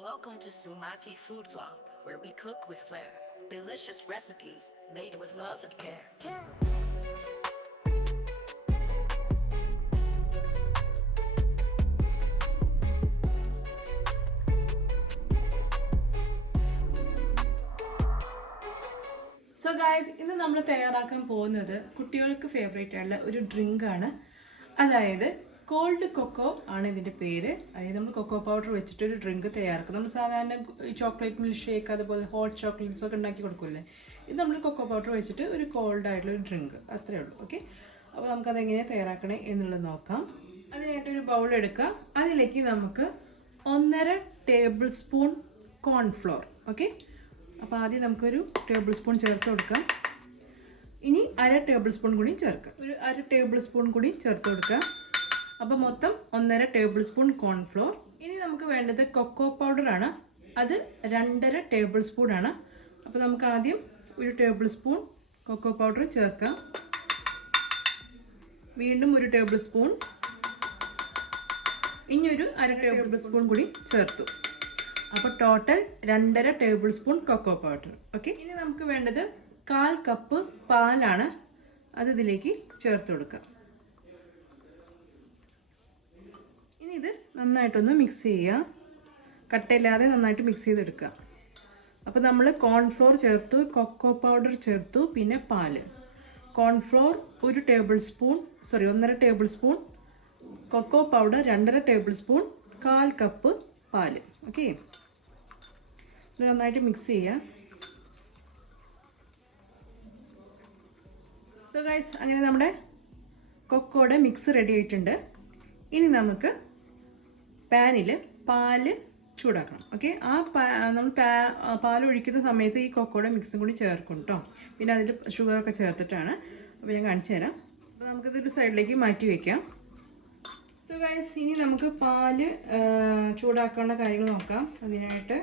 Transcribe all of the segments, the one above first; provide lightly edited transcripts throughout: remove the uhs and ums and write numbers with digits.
Welcome to Sumaki Food Vlog, where we cook with flair. Delicious recipes made with love and care. So guys, ഇന്ന് നമ്മൾ തയ്യാറാക്കാൻ പോകുന്നത് കുട്ടികൾക്ക് favourite ആയിട്ടുള്ള ഒരു ഡ്രിങ്ക് ആണ്. അതായത് കോൾഡ് കൊക്കോ ആണ് ഇതിന്റെ പേര്. അതായത് നമ്മൾ കൊക്കോ പൗഡർ വെച്ചിട്ട് ഒരു ഡ്രിങ്ക് തയ്യാറാക്കും. നമ്മൾ സാധാരണ ചോക്ലേറ്റ് മിൽക്ക് ഷേക്ക് അതുപോലെ ഹോട്ട് ചോക്ലേറ്റ്സ് ഒക്കെ ഉണ്ടാക്കി കൊടുക്കില്ലേ, ഇത് നമ്മൾ കൊക്കോ പൗഡർ വെച്ചിട്ട് ഒരു കോൾഡ് ആയിട്ടുള്ള ഒരു ഡ്രിങ്ക്, അത്രേ ഉള്ളൂ. ഓക്കെ, അപ്പോൾ നമുക്കത് എങ്ങനെയാണ് തയ്യാറാക്കണേ എന്നുള്ളത് നോക്കാം. അതിനായിട്ടൊരു ബൗൾ എടുക്കാം. അതിലേക്ക് നമുക്ക് 1.5 ടേബിൾ സ്പൂൺ കോൺഫ്ലോർ. ഓക്കെ, അപ്പോൾ ആദ്യം നമുക്കൊരു ടേബിൾ സ്പൂൺ ചേർത്ത് കൊടുക്കാം. ഇനി 1/2 ടേബിൾ സ്പൂൺ കൂടി ചേർക്കാം. ഒരു 1/2 ടേബിൾ സ്പൂൺ കൂടി ചേർത്ത് കൊടുക്കാം. അപ്പോൾ മൊത്തം 1.5 ടേബിൾ സ്പൂൺ കോൺഫ്ലോർ. ഇനി നമുക്ക് വേണ്ടത് കൊക്കോ പൗഡറാണ്. അത് 2.5 ടേബിൾ സ്പൂൺ ആണ്. അപ്പോൾ നമുക്ക് ആദ്യം ഒരു ടേബിൾ സ്പൂൺ കൊക്കോ പൗഡർ ചേർക്കാം. വീണ്ടും ഒരു ടേബിൾ സ്പൂൺ. ഇനി ഒരു 1/2 ടേബിൾ സ്പൂൺ കൂടി ചേർത്തു. അപ്പോൾ total 2.5 tablespoon cocoa powder. Okay, ഇനി നമുക്ക് വേണ്ടത് 1/4 കപ്പ് പാലാണ്. അത് ഇതിലേക്ക് ചേർത്ത് കൊടുക്കാം. ഇനി ഇത് നന്നായിട്ടൊന്ന് മിക്സ് ചെയ്യുക. കട്ടയില്ലാതെ നന്നായിട്ട് മിക്സ് ചെയ്തെടുക്കുക. അപ്പോൾ നമ്മൾ കോൺഫ്ലോർ ചേർത്തു, കൊക്കോ പൗഡർ ചേർത്തു, പിന്നെ പാല്. Cornflour 1 tablespoon, 1.5 tablespoon, cocoa powder 2.5 tablespoon, 1/4 cup പാല്. ഓക്കെ, ഇത് നന്നായിട്ട് മിക്സ് ചെയ്യുക. സോ ഗൈസ്, അങ്ങനെ നമ്മുടെ കൊക്കോയുടെ മിക്സ് റെഡി ആയിട്ടുണ്ട്. ഇനി നമുക്ക് പാനിൽ പാല് ചൂടാക്കണം. ഓക്കെ, നമ്മൾ പാൽ ഒഴിക്കുന്ന സമയത്ത് ഈ കൊക്കോയുടെ മിക്സും കൂടി ചേർക്കും കേട്ടോ. പിന്നെ അതിൽ ഷുഗറൊക്കെ ചേർത്തിട്ടാണ്. അപ്പോൾ ഞാൻ കാണിച്ചു തരാം. അപ്പോൾ നമുക്കിതൊരു സൈഡിലേക്ക് മാറ്റി വയ്ക്കാം. സോ ഗൈസ്, ഇനി നമുക്ക് പാല് ചൂടാക്കാനുള്ള കാര്യങ്ങൾ നോക്കാം. അതിനായിട്ട്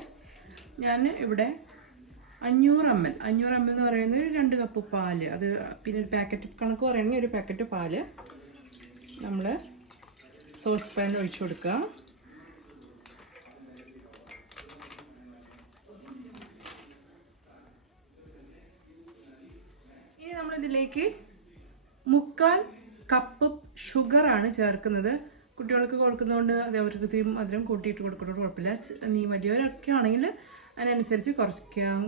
ഞാൻ ഇവിടെ 500 ml എന്ന് പറയുന്നത് 2 കപ്പ് പാല്. അത് പിന്നെ ഒരു പാക്കറ്റ് കണക്ക് പറയുകയാണെങ്കിൽ ഒരു പാക്കറ്റ് പാല് നമ്മൾ സോസ് പാനിൽ ഒഴിച്ചു കൊടുക്കുക. ഇനി നമ്മളിതിലേക്ക് 1/4 കപ്പ് ഷുഗറാണ് ചേർക്കുന്നത്. കുട്ടികൾക്ക് കൊടുക്കുന്നതുകൊണ്ട് അത് അവർക്ക് മധുരം കൂട്ടിയിട്ട് കൊടുക്കുന്നത് കുഴപ്പമില്ല. നീ വലിയവരൊക്കെ ആണെങ്കിൽ അതിനനുസരിച്ച് കുറയ്ക്കാം,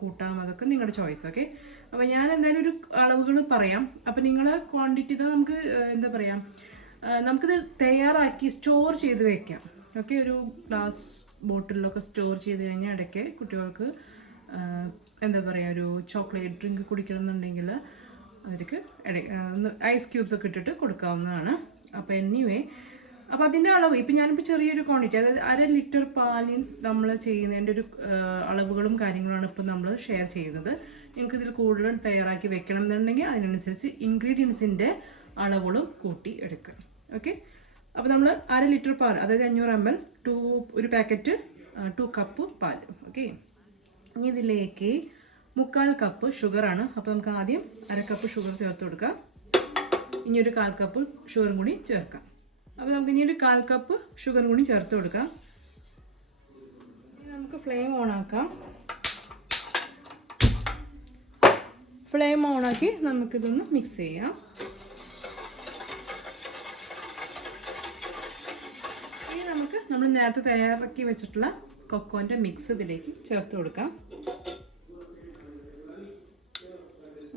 കൂട്ടാം, അതൊക്കെ നിങ്ങളുടെ ചോയ്സ്. ഓക്കെ, അപ്പോൾ ഞാൻ എന്തായാലും ഒരു അളവുകൾ പറയാം. അപ്പോൾ നിങ്ങളുടെ ക്വാണ്ടിറ്റി നമുക്ക് എന്താ പറയുക, നമുക്കിത് തയ്യാറാക്കി സ്റ്റോർ ചെയ്ത് വയ്ക്കാം. ഓക്കെ, ഒരു ഗ്ലാസ് ബോട്ടിലൊക്കെ സ്റ്റോർ ചെയ്ത് കഴിഞ്ഞാൽ ഇടയ്ക്ക് കുട്ടികൾക്ക് എന്താ പറയുക, ഒരു ചോക്ലേറ്റ് ഡ്രിങ്ക് കുടിക്കണമെന്നുണ്ടെങ്കിൽ അവർക്ക് ഐസ് ക്യൂബ്സ് ഒക്കെ ഇട്ടിട്ട് കൊടുക്കാവുന്നതാണ്. അപ്പോൾ എനിവേ, അപ്പോൾ അതിൻ്റെ അളവ് ഇപ്പം ഞാനിപ്പോൾ ചെറിയൊരു ക്വാണ്ടിറ്റി, അതായത് 1/2 ലിറ്റർ പാലിൽ നമ്മൾ ചെയ്യുന്നതിൻ്റെ ഒരു അളവുകളും കാര്യങ്ങളുമാണ് ഇപ്പോൾ നമ്മൾ ഷെയർ ചെയ്യുന്നത്. നിങ്ങൾക്ക് ഇതിൽ കൂടുതൽ തയ്യാറാക്കി വെക്കണം എന്നുണ്ടെങ്കിൽ അതിനനുസരിച്ച് ഇൻഗ്രീഡിയൻസിൻ്റെ അളവുകളും കൂട്ടി എടുക്കുക. ഓക്കെ, അപ്പോൾ നമ്മൾ 1/2 ലിറ്റർ പാൽ, അതായത് 500 ml, ഒരു പാക്കറ്റ് 2 കപ്പ് പാൽ. ഓക്കെ, ഇനി ഇതിലേക്ക് 1/4 കപ്പ് ഷുഗറാണ്. അപ്പോൾ നമുക്ക് ആദ്യം 1/2 കപ്പ് ഷുഗർ ചേർത്ത് കൊടുക്കാം. ഇനി ഒരു 1/4 കപ്പ് ഷുഗറും കൂടി ചേർക്കാം. അപ്പോൾ നമുക്ക് ഇനി ഒരു 1/4 കപ്പ് ഷുഗറും കൂടി ചേർത്ത് കൊടുക്കാം. ഇനി നമുക്ക് ഫ്ലെയിം ഓണാക്കാം. ഫ്ലെയിം ഓണാക്കി നമുക്കിതൊന്ന് മിക്സ് ചെയ്യാം. ഇനി നമ്മൾ നേരത്തെ തയ്യാറാക്കി വെച്ചിട്ടുള്ള കൊക്കോൻ്റെ മിക്സ് ഇതിലേക്ക് ചേർത്ത് കൊടുക്കാം.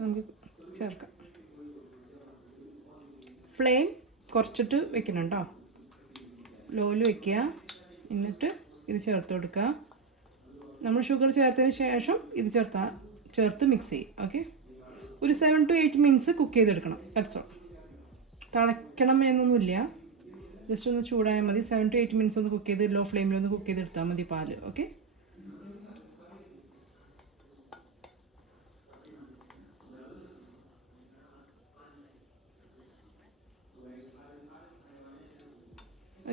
നമുക്ക് ചേർക്കാം. ഫ്ലെയിം കുറച്ചിട്ട് വെക്കണം കേട്ടോ, ലോയിൽ വെക്കുക. എന്നിട്ട് ഇത് ചേർത്ത് കൊടുക്കുക. നമ്മൾ ഷുഗർ ചേർത്തതിന് ശേഷം ഇത് ചേർത്ത് മിക്സ് ചെയ്യും. ഓക്കെ, ഒരു 7 to 8 മിനിറ്റ്സ് കുക്ക് ചെയ്തെടുക്കണം. That's all. തിളയ്ക്കണം എന്നൊന്നുമില്ല, ജസ്റ്റ് ഒന്ന് ചൂടായാൽ മതി. 7 to 8 മിനിറ്റ്സ് ഒന്ന് കുക്ക് ചെയ്ത് ലോ ഫ്ലെയിമിൽ ഒന്ന് കുക്ക് ചെയ്തെടുത്താൽ മതി പാല്. ഓക്കെ,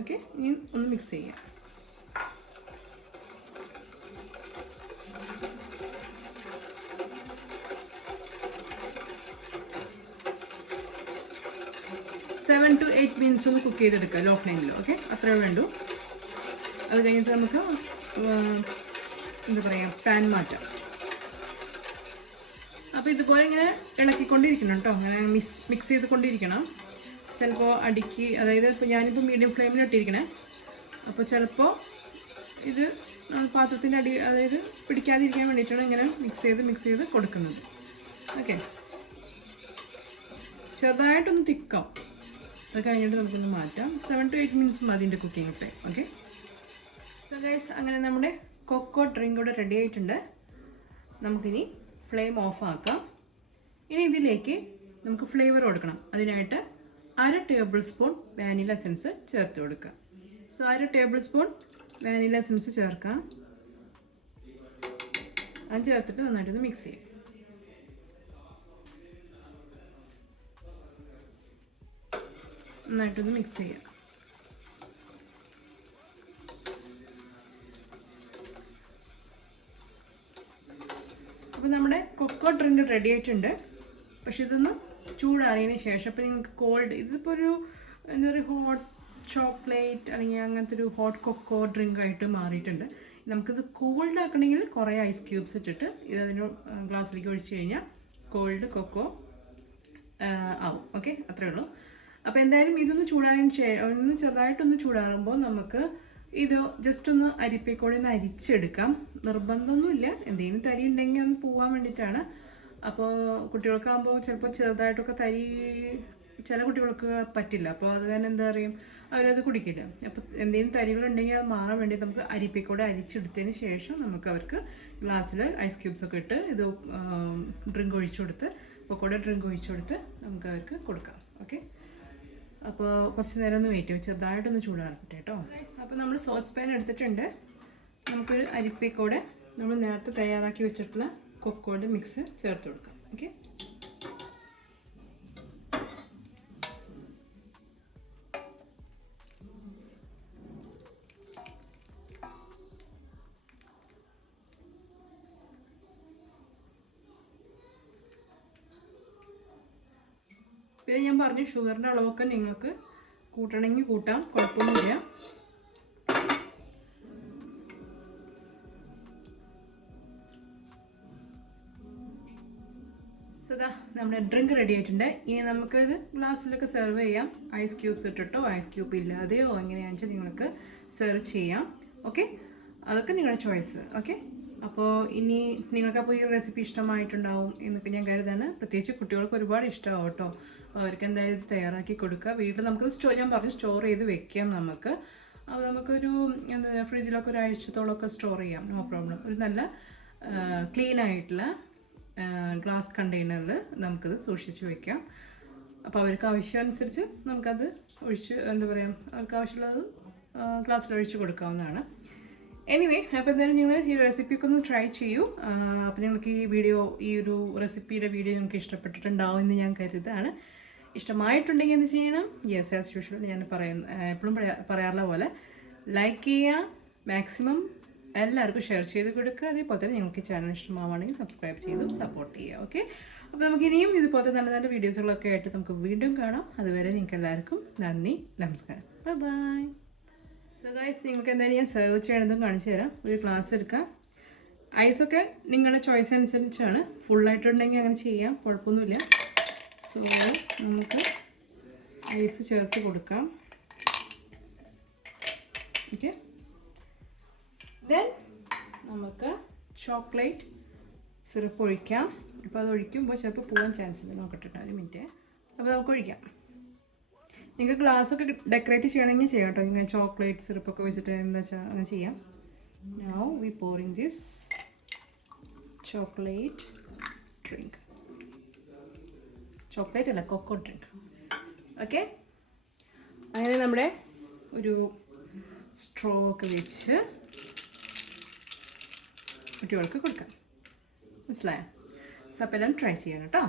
ഓക്കെ, ഇനി ഒന്ന് മിക്സ് ചെയ്യാം. സെവൻ ടു 8 മിനിറ്റ്സ് ഒന്ന് കുക്ക് ചെയ്തെടുക്കുക ലോ ഫ്ലെയിമിൽ. ഓക്കെ, അത്രേ വേണ്ടൂ. അത് കഴിഞ്ഞിട്ട് നമുക്ക് എന്താ പറയുക പാൻ മാറ്റാം. അപ്പോൾ ഇതുപോലെ ഇങ്ങനെ ഇളക്കിക്കൊണ്ടിരിക്കണം കേട്ടോ, അങ്ങനെ മിക്സ് ചെയ്തുകൊണ്ടിരിക്കണം. ചിലപ്പോൾ അടിക്ക്, അതായത് ഇപ്പോൾ ഞാനിപ്പോൾ മീഡിയം ഫ്ലെയിമിലിട്ടിരിക്കണേ, അപ്പോൾ ചിലപ്പോൾ ഇത് പാത്രത്തിൻ്റെ അടി, അതായത് പിടിക്കാതിരിക്കാൻ വേണ്ടിയിട്ടാണ് ഇങ്ങനെ മിക്സ് ചെയ്ത് കൊടുക്കുന്നത്. ഓക്കെ, ചെറുതായിട്ടൊന്ന് തിക്കാം. അത് കഴിഞ്ഞിട്ട് നമുക്കൊന്ന് മാറ്റാം. 7 to 8 minutes മതി ഇതിൻ്റെ cooking time. Okay, so guys, അങ്ങനെ നമ്മുടെ കൊക്കോ ഡ്രിങ്ക് കൂടെ റെഡി ആയിട്ടുണ്ട്. നമുക്കിനി ഫ്ലെയിം ഓഫ് ആക്കാം. ഇനി ഇതിലേക്ക് നമുക്ക് ഫ്ലേവർ കൊടുക്കണം. അതിനായിട്ട് 1/2 ടേബിൾ സ്പൂൺ വാനില എസൻസ് ചേർത്ത് കൊടുക്കുക. So 1/2 table spoon vanilla essence ചേർക്കാം. അത് ചേർത്തിട്ട് നന്നായിട്ടൊന്ന് മിക്സ് ചെയ്യാം. നന്നായിട്ടൊന്ന് മിക്സ് ചെയ്യാം. അപ്പോൾ നമ്മുടെ കൊക്കോ ഡ്രിങ്ക് റെഡി ആയിട്ടുണ്ട്. പക്ഷെ ഇതൊന്ന് ചൂടാറിയതിന് ശേഷം, ഇപ്പോൾ നിങ്ങൾക്ക് കോൾഡ്, ഇതിപ്പോൾ ഒരു എന്താ പറയുക, ഹോട്ട് ചോക്ലേറ്റ് അല്ലെങ്കിൽ അങ്ങനത്തെ ഒരു ഹോട്ട് കൊക്കോ ഡ്രിങ്ക് ആയിട്ട് മാറിയിട്ടുണ്ട്. നമുക്കിത് കോൾഡ് ആക്കണമെങ്കിൽ കുറേ ഐസ് ക്യൂബ്സ് ഇട്ടിട്ട് ഇതിന് ഗ്ലാസ്സിലേക്ക് ഒഴിച്ച് കഴിഞ്ഞാൽ കോൾഡ് കൊക്കോ ആവും. ഓക്കെ, അത്രേ ഉള്ളൂ. അപ്പോൾ എന്തായാലും ഇതൊന്ന് ഒന്ന് ചെറുതായിട്ടൊന്ന് ചൂടാറുമ്പോൾ നമുക്ക് ഇത് ജസ്റ്റ് ഒന്ന് അരിപ്പേക്കൂടെ ഒന്ന് അരിച്ചെടുക്കാം. നിർബന്ധമൊന്നുമില്ല, എന്തെങ്കിലും തരി ഉണ്ടെങ്കിൽ ഒന്ന് പോകാൻ വേണ്ടിയിട്ടാണ്. അപ്പോൾ കുട്ടികൾക്കാകുമ്പോൾ ചിലപ്പോൾ ചെറുതായിട്ടൊക്കെ തരി ചില കുട്ടികൾക്ക് പറ്റില്ല. അപ്പോൾ അത് തന്നെ എന്താ പറയും, അവരത് കുടിക്കില്ല. അപ്പോൾ എന്തെങ്കിലും തരികളുണ്ടെങ്കിൽ അത് മാറാൻ വേണ്ടി നമുക്ക് അരിപ്പേക്കൂടെ അരിച്ചെടുത്തതിന് ശേഷം നമുക്ക് അവർക്ക് ഗ്ലാസ്സിൽ ഐസ് ക്യൂബ്സ് ഒക്കെ ഇട്ട് ഇത് ഡ്രിങ്ക് ഒഴിച്ചു കൊടുത്ത്, കൊക്കോയുടെ ഡ്രിങ്ക് ഒഴിച്ചു കൊടുത്ത് നമുക്ക് അവർക്ക് കൊടുക്കാം. ഓക്കെ, അപ്പോൾ കുറച്ച് നേരം ഒന്ന് വെയിറ്റ് ചെയ്യും, ചെറുതായിട്ടൊന്ന് ചൂടാറട്ടെ കേട്ടോ. അപ്പോൾ നമ്മൾ സോസ് പാൻ എടുത്തിട്ടുണ്ട്. നമുക്കൊരു അരിപ്പേക്കൂടെ നമ്മൾ നേരത്തെ തയ്യാറാക്കി വെച്ചിട്ടുള്ള കൊക്കോയുടെ മിക്സ് ചേർത്ത് കൊടുക്കാം. ഓക്കെ, പിന്നെ ഞാൻ പറഞ്ഞു ഷുഗറിൻ്റെ അളവൊക്കെ നിങ്ങൾക്ക് കൂട്ടണമെങ്കിൽ കൂട്ടാം, കുഴപ്പമൊന്നുമില്ല. സോ ഇതാ നമ്മുടെ ഡ്രിങ്ക് റെഡി ആയിട്ടുണ്ട്. ഇനി നമുക്കിത് ഗ്ലാസ്സിലൊക്കെ സെർവ് ചെയ്യാം. ഐസ് ക്യൂബ്സ് ഇട്ടിട്ടോ ഐസ് ക്യൂബ് ഇല്ലാതെയോ എങ്ങനെയാണെന്ന് വെച്ചാൽ നിങ്ങൾക്ക് സെർവ് ചെയ്യാം. ഓക്കെ, അതൊക്കെ നിങ്ങളുടെ ചോയ്സ്. ഓക്കെ, അപ്പോൾ ഇനി നിങ്ങൾക്കപ്പോൾ ഈ റെസിപ്പി ഇഷ്ടമായിട്ടുണ്ടാവും എന്നൊക്കെ ഞാൻ കരുതാണ്. പ്രത്യേകിച്ച് കുട്ടികൾക്ക് ഒരുപാട് ഇഷ്ടമാവും കേട്ടോ. അവർക്ക് എന്തായാലും ഇത് തയ്യാറാക്കി കൊടുക്കുക. വീട്ടിൽ നമുക്ക് ഞാൻ പറഞ്ഞു സ്റ്റോർ ചെയ്ത് വെക്കാം. നമുക്ക് അപ്പോൾ നമുക്കൊരു എന്താ ഫ്രിഡ്ജിലൊക്കെ ഒരു ആഴ്ചത്തോളമൊക്കെ സ്റ്റോർ ചെയ്യാം, നോ പ്രോബ്ലം. ഒരു നല്ല ക്ലീൻ ആയിട്ടുള്ള ഗ്ലാസ് കണ്ടെയ്നറിൽ നമുക്കത് സൂക്ഷിച്ച് വെക്കാം. അപ്പോൾ അവർക്ക് ആവശ്യമനുസരിച്ച് നമുക്കത് ഒഴിച്ച് എന്താ പറയുക, അവർക്ക് ആവശ്യമുള്ളത് ഗ്ലാസ്സിൽ ഒഴിച്ച് കൊടുക്കാവുന്നതാണ്. എനിവേ, അപ്പോൾ എന്തായാലും നിങ്ങൾ ഈ റെസിപ്പിയൊക്കെ ഒന്ന് ട്രൈ ചെയ്യൂ. അപ്പോൾ നിങ്ങൾക്ക് ഈ ഒരു റെസിപ്പിയുടെ വീഡിയോ നിങ്ങൾക്ക് ഇഷ്ടപ്പെട്ടിട്ടുണ്ടാവും എന്ന് ഞാൻ കരുതാണ്. ഇഷ്ടമായിട്ടുണ്ടെങ്കിൽ എന്ത് ചെയ്യണം? യെസ്, ആസ് യൂഷ്വൽ ഞാൻ എപ്പോഴും പറയാറുള്ള പോലെ ലൈക്ക് ചെയ്യുക, മാക്സിമം എല്ലാവർക്കും ഷെയർ ചെയ്ത് കൊടുക്കുക. അതേപോലെ തന്നെ നിങ്ങൾക്ക് ചാനൽ ഇഷ്ടമാവുകയാണെങ്കിൽ സബ്സ്ക്രൈബ് ചെയ്തും സപ്പോർട്ട് ചെയ്യുക. ഓക്കെ, അപ്പോൾ നമുക്ക് ഇനിയും ഇതുപോലത്തെ നല്ല നല്ല വീഡിയോസുകളൊക്കെ ആയിട്ട് നമുക്ക് വീണ്ടും കാണാം. അതുവരെ നിങ്ങൾക്ക് എല്ലാവർക്കും നന്ദി, നമസ്കാരം, ബൈ. സോ ഗൈസ്, നിങ്ങൾക്ക് എന്തായാലും ഞാൻ സെർവ് ചെയ്യണതും കാണിച്ചു തരാം. ഒരു ഗ്ലാസ് എടുക്കാം. ഐസൊക്കെ നിങ്ങളുടെ ചോയ്സ് അനുസരിച്ചാണ്. ഫുള്ളായിട്ടുണ്ടെങ്കിൽ അങ്ങനെ ചെയ്യാം, കുഴപ്പമൊന്നുമില്ല. സോ നമുക്ക് ഐസ് ചേർത്ത് കൊടുക്കാം. ഓക്കെ, ദെൻ നമുക്ക് ചോക്ലേറ്റ് സിറപ്പ് ഒഴിക്കാം. അപ്പോൾ അത് ഒഴിക്കുമ്പോൾ ചിലപ്പോൾ പോകാൻ ചാൻസ് ഉണ്ട്. നോക്കട്ടെ, ഒരു മിനിറ്റ്. അപ്പോൾ നമുക്ക് ഒഴിക്കാം. നിങ്ങൾക്ക് ഗ്ലാസ്സൊക്കെ ഡെക്കറേറ്റ് ചെയ്യണമെങ്കിൽ ചെയ്യാം കേട്ടോ. ഇങ്ങനെ ചോക്ലേറ്റ് സിറപ്പൊക്കെ വെച്ചിട്ട് എന്താ വെച്ചാൽ അങ്ങനെ ചെയ്യാം. Now we pouring this chocolate drink. Chocolate അല്ല, കൊക്കോ ഡ്രിങ്ക്. ഓക്കെ, അങ്ങനെ നമ്മുടെ ഒരു സ്ട്രോ ഒക്കെ വെച്ച് കുട്ടികൾക്ക് കൊടുക്കാം. മനസ്സിലായോ? സോ അപ്പോൾ എല്ലാം ട്രൈ ചെയ്യണം കേട്ടോ.